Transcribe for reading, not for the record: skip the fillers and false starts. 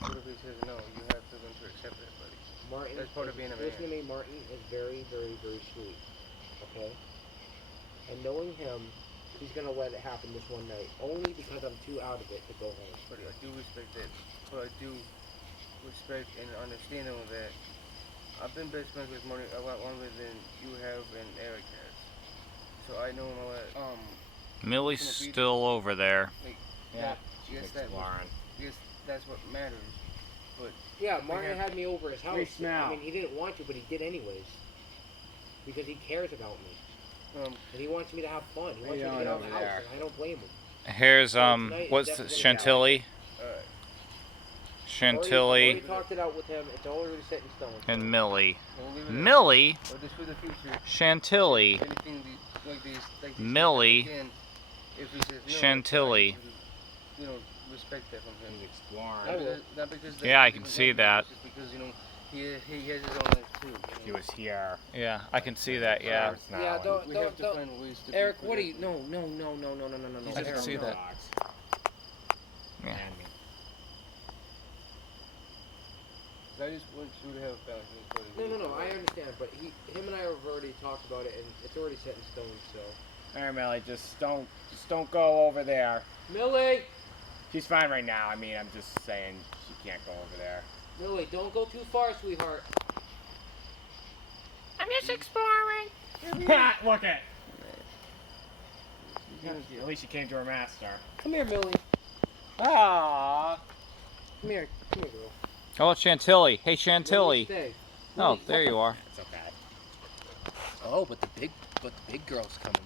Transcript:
what if he says no? You have to learn to accept it, buddy. Martin, That's part of being a man. listen to me, Martin is very, very, very sweet. Okay? And knowing him, he's gonna let it happen this one night. Only because I'm too out of it to go home. But I do respect that. But I do respect and understand all that. I've been best friends with Marty a lot longer than you have and Eric has. So I know him a lot. Millie's still over there. Like, Yeah. yes, that's what matters. But Yeah, Martin had me over his house. smell. I mean, he didn't want to, but he did anyways. Because he cares about me. And he wants me to have fun. He wants me to get out of the house, and I don't blame him. Here's tonight what's is the, definitely Chantilly? alright. Chantilly Already talked it out with him. It's already set in stone. and Millie. We'll leave it at Millie? that. Or just for the future. Chantilly. Anything like these Millie. again, if he says no, Chantilly. you know, respect that from him. He's exploring. I will. Not because Yeah, I can see that. Just because, you know, he has his own life too. If he was here. Yeah, I can see that, yeah. Yeah, We have to find ways to Eric, be what are you? productive. No. I can see that. Yeah. I just want you to have boundaries. No. I understand, but him and I have already talked about it, and it's already set in stone. So. All right, Millie, just don't go over there. Millie, She's fine right now. I mean, I'm just saying she can't go over there. Millie, don't go too far, sweetheart. I'm just exploring. Look at. At least she came to her master. Come here, Millie. Ah. Come here, girl. Oh, Chantilly. Hey, Millie, Chantilly. stay. Oh, Millie, there you are. It's okay. Oh, but the big girl's coming.